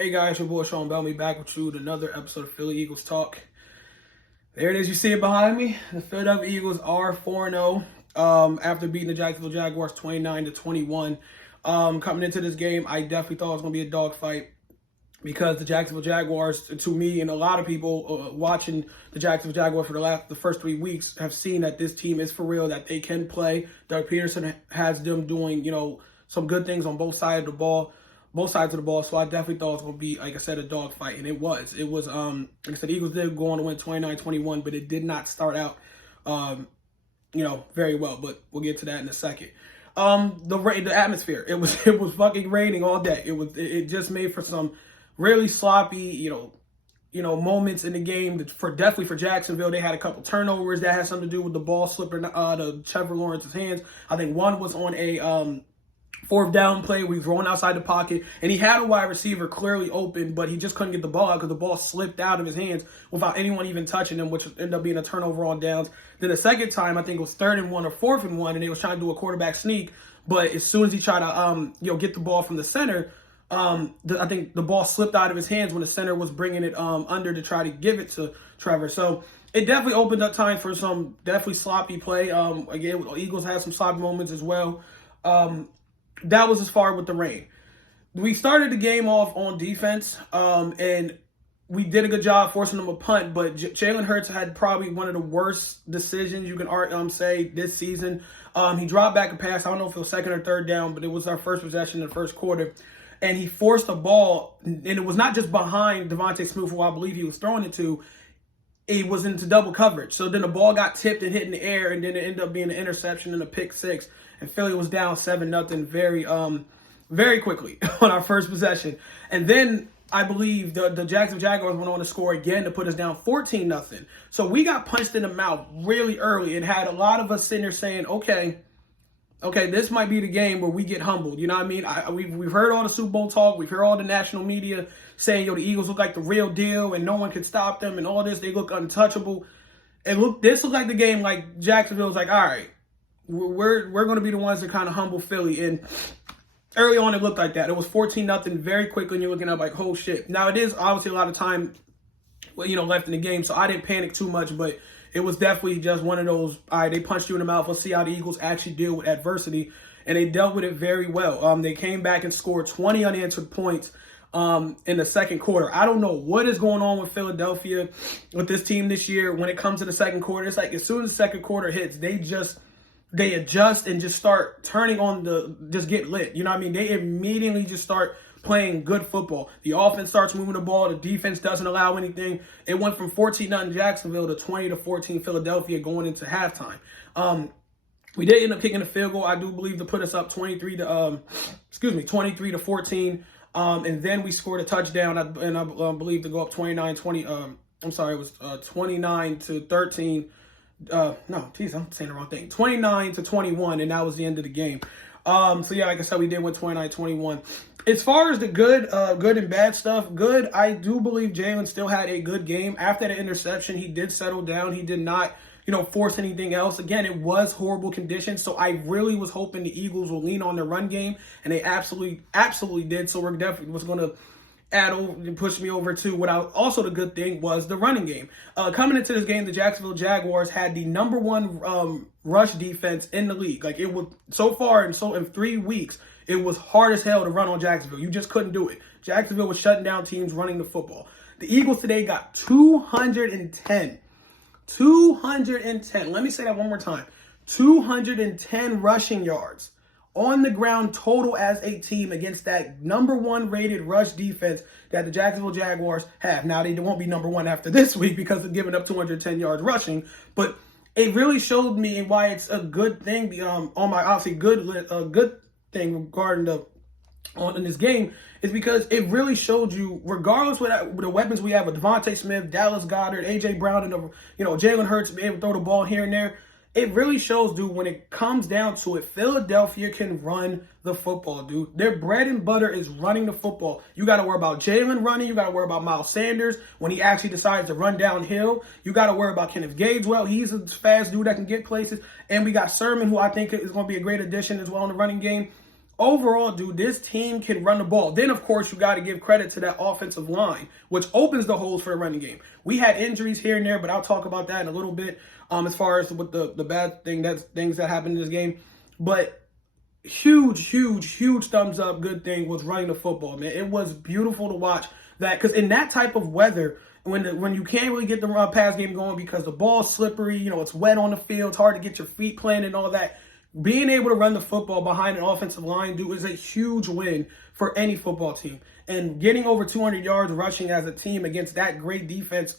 Hey guys, your boy Sean Bellamy back with you with another episode of Philly Eagles Talk. There it is, you see it behind me. The Philadelphia Eagles are 4-0 after beating the Jacksonville Jaguars 29-21. Coming into this game, I definitely thought it was going to be a dogfight because the Jacksonville Jaguars, to me and a lot of people watching the Jacksonville Jaguars for the first 3 weeks, have seen that this team is for real, that they can play. Doug Peterson has them doing, some good things on both sides of the ball. So I definitely thought it was going to be, like I said, a dogfight, and it was. It was, like I said, the Eagles did go on to win 29-21, but it did not start out, very well. But we'll get to that in a second. The atmosphere, it was fucking raining all day. It just made for some really sloppy, moments in the game. Definitely for Jacksonville, they had a couple turnovers that had something to do with the ball slipping to Trevor Lawrence's hands. I think one was on a fourth down play where he was rolling outside the pocket, and he had a wide receiver clearly open, but he just couldn't get the ball out because the ball slipped out of his hands without anyone even touching him, which ended up being a turnover on downs. Then the second time, I think it was 3rd and 1 or 4th and 1, and they was trying to do a quarterback sneak, but as soon as he tried to get the ball from the center, I think the ball slipped out of his hands when the center was bringing it under to try to give it to Trevor. So it definitely opened up time for some definitely sloppy play. Again, Eagles had some sloppy moments as well. That was as far with the rain. We started the game off on defense, and we did a good job forcing them a punt, but Jalen Hurts had probably one of the worst decisions you can say this season. He dropped back a pass. I don't know if it was 2nd or 3rd down, but it was our first possession in the first quarter. And he forced a ball, and it was not just behind Devontae Smith, who I believe he was throwing it to. It was into double coverage. So then the ball got tipped and hit in the air, and then it ended up being an interception and a pick six. And Philly was down 7-0 very quickly on our first possession. And then I believe the Jacksonville Jaguars went on to score again to put us down 14-0. So we got punched in the mouth really early and had a lot of us sitting there saying, okay, this might be the game where we get humbled. You know what I mean? We've heard all the Super Bowl talk. We've heard all the national media saying, the Eagles look like the real deal and no one can stop them and all this. They look untouchable. This looked like the game like Jacksonville was like, all right, we're going to be the ones that kind of humble Philly. And early on, it looked like that. It was 14-0 very quickly, and you're looking at like, oh, shit. Now, it is obviously a lot of time, left in the game, so I didn't panic too much, but it was definitely just one of those, all right, they punched you in the mouth. Let's see how the Eagles actually deal with adversity. And they dealt with it very well. They came back and scored 20 unanswered points in the second quarter. I don't know what is going on with Philadelphia, with this team this year. When it comes to the second quarter, it's like as soon as the second quarter hits, they adjust and just start turning on just get lit. You know what I mean? They immediately just start playing good football. The offense starts moving the ball. The defense doesn't allow anything. It went from 14-0 Jacksonville to 20-14 Philadelphia going into halftime. We did end up kicking a field goal, I do believe, to put us up 23-14. And then we scored a touchdown, and I believe to go up 29-20. I'm sorry, it was 29-13. I'm saying the wrong thing. 29-21, and that was the end of the game. So yeah, like I said, we did win 29-21. As far as the good and bad stuff, good, I do believe Jalen still had a good game. After the interception, he did settle down. He did not, force anything else. Again, it was horrible conditions, so I really was hoping the Eagles will lean on their run game, and they absolutely did. So we're definitely was going to add over and push me over to what also the good thing was the running game. Coming into this game, the Jacksonville Jaguars had the number one rush defense in the league. Like it was so far, and so in 3 weeks, it was hard as hell to run on Jacksonville. You just couldn't do it. Jacksonville was shutting down teams running the football. The Eagles today got 210. 210. Let me say that one more time. 210 rushing yards on the ground total as a team against that number one rated rush defense that the Jacksonville Jaguars have. Now, they won't be number one after this week because of giving up 210 yards rushing, but it really showed me why it's a good thing on my obviously good thing regarding in this game is because it really showed you, regardless with the weapons we have with Devontae Smith, Dallas Goedert, A.J. Brown, and Jalen Hurts being able to throw the ball here and there, it really shows, dude, when it comes down to it, Philadelphia can run the football, dude. Their bread and butter is running the football. You got to worry about Jalen running. You got to worry about Miles Sanders when he actually decides to run downhill. You got to worry about Kenneth Gainwell. He's a fast dude that can get places. And we got Sermon, who I think is going to be a great addition as well in the running game. overall, dude, this team can run the ball. Then, of course, you got to give credit to that offensive line, which opens the holes for the running game. We had injuries here and there, but I'll talk about that in a little bit as far as with the bad things that happened in this game. But huge thumbs up, good thing was running the football, man. It was beautiful to watch that, because in that type of weather, when you can't really get the pass game going because the ball's slippery, it's wet on the field, it's hard to get your feet planted and all that. Being able to run the football behind an offensive line, dude, is a huge win for any football team. And getting over 200 yards rushing as a team against that great defense,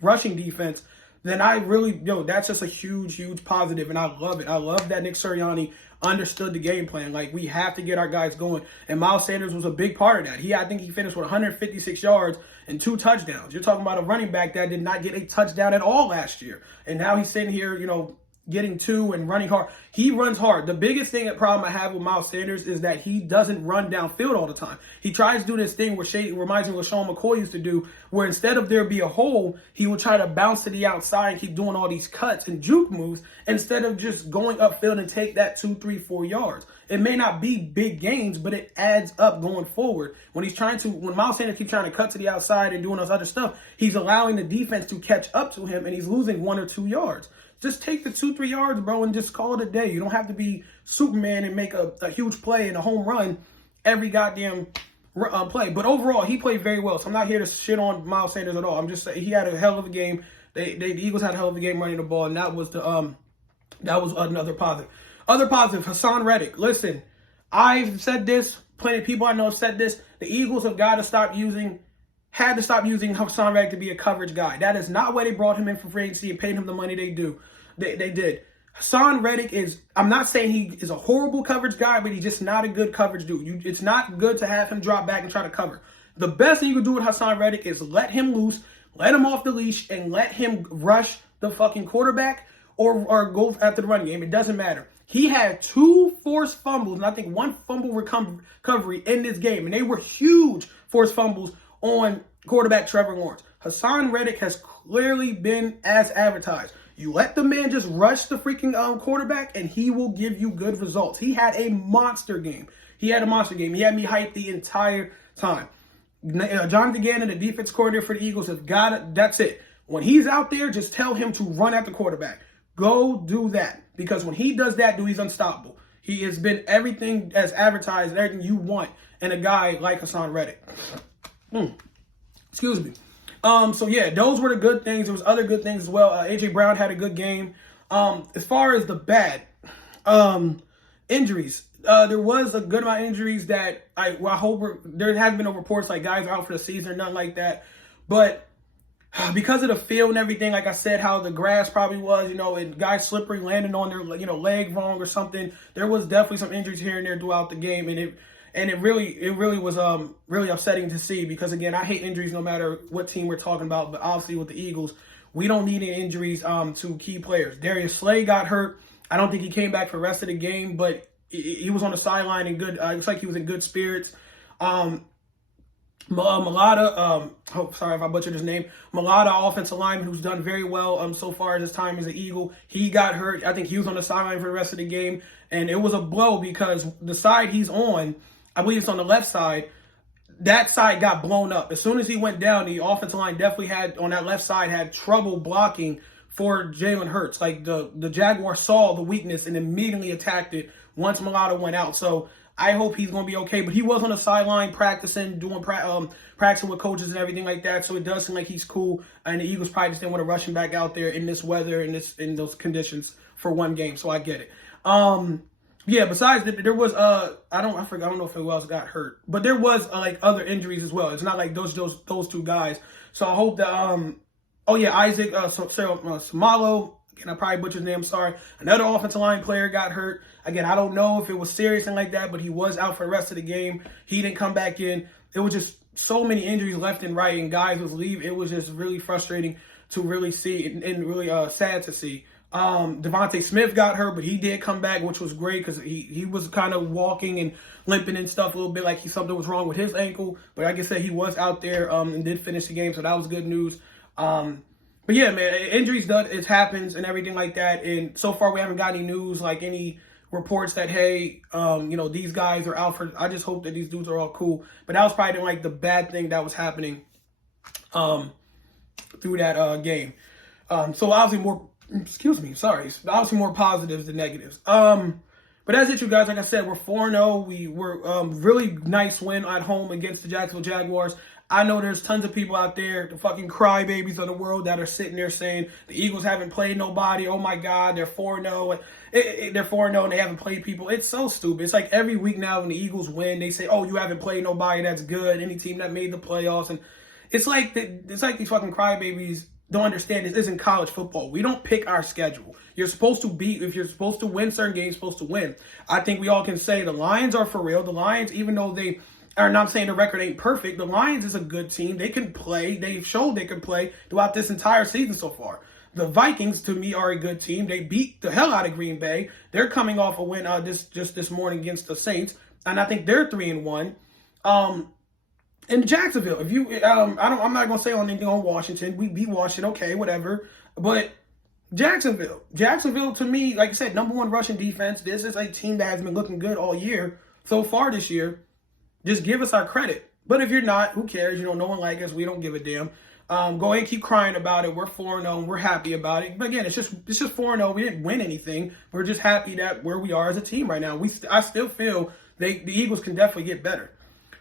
rushing defense, then I really, that's just a huge positive, and I love it. I love that Nick Sirianni understood the game plan. Like, we have to get our guys going, and Miles Sanders was a big part of that. I think he finished with 156 yards and 2 touchdowns. You're talking about a running back that did not get a touchdown at all last year, and now he's sitting here, getting 2 and running hard. He runs hard. The biggest problem I have with Miles Sanders is that he doesn't run downfield all the time. He tries to do this thing where reminds me of what Sean McCoy used to do, where instead of there be a hole, he would try to bounce to the outside and keep doing all these cuts and juke moves instead of just going upfield and take that 2, 3, 4 yards. It may not be big gains, but it adds up going forward. When Miles Sanders keeps trying to cut to the outside and doing those other stuff, he's allowing the defense to catch up to him, and he's losing 1 or 2 yards. Just take the 2, 3 yards, bro, and just call it a day. You don't have to be Superman and make a huge play and a home run every goddamn play. But overall, he played very well. So I'm not here to shit on Miles Sanders at all. I'm just saying he had a hell of a game. The Eagles had a hell of a game running the ball, and that was another positive. Other positive, Haason Reddick. Listen, I've said this. Plenty of people I know have said this. The Eagles had to stop using Haason Reddick to be a coverage guy. That is not why they brought him in for free agency and paid him the money they did. Haason Reddick I'm not saying he is a horrible coverage guy, but he's just not a good coverage dude. It's not good to have him drop back and try to cover. The best thing you can do with Haason Reddick is let him loose, let him off the leash, and let him rush the fucking quarterback or go after the running game. It doesn't matter. He had 2 forced fumbles, and I think 1 fumble recovery in this game, and they were huge forced fumbles on quarterback Trevor Lawrence. Haason Reddick has clearly been as advertised. You let the man just rush the freaking quarterback, and he will give you good results. He had a monster game. He had me hyped the entire time. Jonathan Gannon, the defense coordinator for the Eagles, has got it. That's it. When he's out there, just tell him to run at the quarterback. Go do that. Because when he does that, he's unstoppable. He has been everything as advertised, everything you want in a guy like Haason Reddick. Excuse me. So yeah, those were the good things. There was other good things as well. AJ Brown had a good game. As far as the bad injuries, there was a good amount of injuries that I hope there has been no reports like guys are out for the season or nothing like that. But because of the field and everything, like I said, how the grass probably was, and guys slippery landing on their leg wrong or something. There was definitely some injuries here and there throughout the game, and it really was really upsetting to see, because again, I hate injuries no matter what team we're talking about, but obviously with the Eagles, we don't need any injuries to key players. Darius Slay got hurt. I don't think he came back for the rest of the game, but he was on the sideline in good. Looks like he was in good spirits. Malata, sorry if I butchered his name. Malata, offensive lineman who's done very well so far this time as an Eagle. He got hurt. I think he was on the sideline for the rest of the game, and it was a blow because the side he's on, I believe it's on the left side, that side got blown up. As soon as he went down, the offensive line definitely on that left side had trouble blocking for Jalen Hurts. Like the Jaguars saw the weakness and immediately attacked it once Malata went out. So I hope he's going to be okay. But he was on the sideline practicing, practicing with coaches and everything like that. So it does seem like he's cool. And the Eagles probably just didn't want to rush him back out there in this weather and in those conditions for one game. So I get it. Yeah, besides that, there was I don't know if who else got hurt, but there was like other injuries as well. It's not like those 2 guys. So I hope that Isaac Samalo, again, I probably butchered his name, sorry. Another offensive line player got hurt. Again, I don't know if it was serious and like that, but he was out for the rest of the game. He didn't come back in. It was just so many injuries left and right, and guys was leaving. It was just really frustrating to really see and really sad to see. Devontae Smith got hurt, but he did come back, which was great because he was kind of walking and limping and stuff a little bit like something was wrong with his ankle. But like I said, he was out there and did finish the game, so that was good news. But yeah, man, injuries, it happens and everything like that. And so far, we haven't got any news, like any reports that, hey, these guys are out for. I just hope that these dudes are all cool. But that was probably like the bad thing that was happening through that game. So obviously obviously more positives than negatives. But that's it, you guys. Like I said, we're 4-0. We were really nice win at home against the Jacksonville Jaguars. I know there's tons of people out there, the fucking crybabies of the world, that are sitting there saying the Eagles haven't played nobody. Oh my God, they're 4-0. They're 4-0 and they haven't played people. It's so stupid. It's like every week now when the Eagles win, they say, "Oh, you haven't played nobody. That's good. Any team that made the playoffs." And it's like these fucking crybabies don't understand this isn't college football. We don't pick our schedule. You're supposed to beat, if you're supposed to win certain games, you're supposed to win. I think we all can say the Lions are for real. The Lions, even though they are not saying the record ain't perfect, the Lions is a good team. They can play. They've showed they can play throughout this entire season so far. The Vikings, to me, are a good team. They beat the hell out of Green Bay. They're coming off a win this morning against the Saints, and I think they're 3-1. In Jacksonville, if you, I'm not gonna say anything on Washington. We beat Washington, okay, whatever. But Jacksonville, to me, like I said, #1 rushing defense. This is a team that has been looking good all year so far this year. Just give us our credit. But if you're not, who cares? No one likes us. We don't give a damn. Go ahead and keep crying about it. We're 4-0. We're happy about it. But again, it's just 4-0. We didn't win anything. We're just happy that where we are as a team right now. I still feel the Eagles can definitely get better.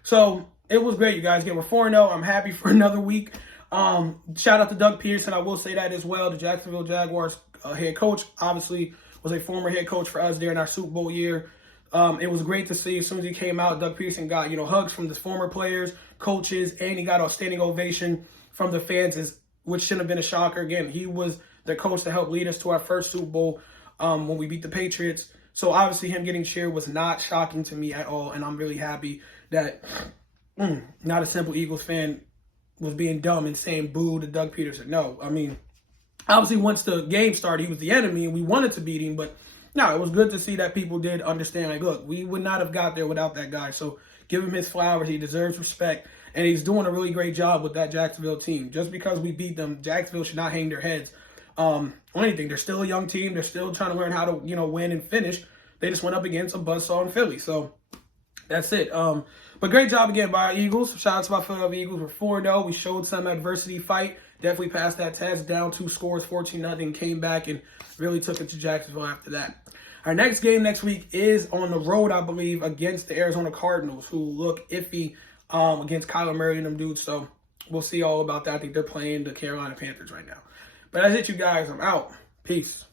So it was great, you guys. Again, we're 4-0. I'm happy for another week. Shout out to Doug Peterson. I will say that as well. The Jacksonville Jaguars head coach, obviously was a former head coach for us there in our Super Bowl year. It was great to see. As soon as he came out, Doug Peterson got, hugs from the former players, coaches, and he got a standing ovation from the fans, which shouldn't have been a shocker. Again, he was the coach to help lead us to our first Super Bowl when we beat the Patriots. So obviously him getting cheered was not shocking to me at all, and I'm really happy that not a simple Eagles fan was being dumb and saying boo to Doug Peterson. No, I mean, obviously once the game started, he was the enemy and we wanted to beat him, but no, it was good to see that people did understand, like, look, we would not have got there without that guy. So give him his flowers. He deserves respect, and he's doing a really great job with that Jacksonville team. Just because we beat them, Jacksonville should not hang their heads on anything. They're still a young team. They're still trying to learn how to, win and finish. They just went up against a buzzsaw in Philly. So that's it. But great job again by our Eagles. Shout out to my Philadelphia Eagles. We're 4-0. We showed some adversity fight. Definitely passed that test. Down 2 scores, 14-0. Came back and really took it to Jacksonville after that. Our next game next week is on the road, I believe, against the Arizona Cardinals, who look iffy against Kyler Murray and them dudes. So we'll see all about that. I think they're playing the Carolina Panthers right now. But that's it, you guys. I'm out. Peace.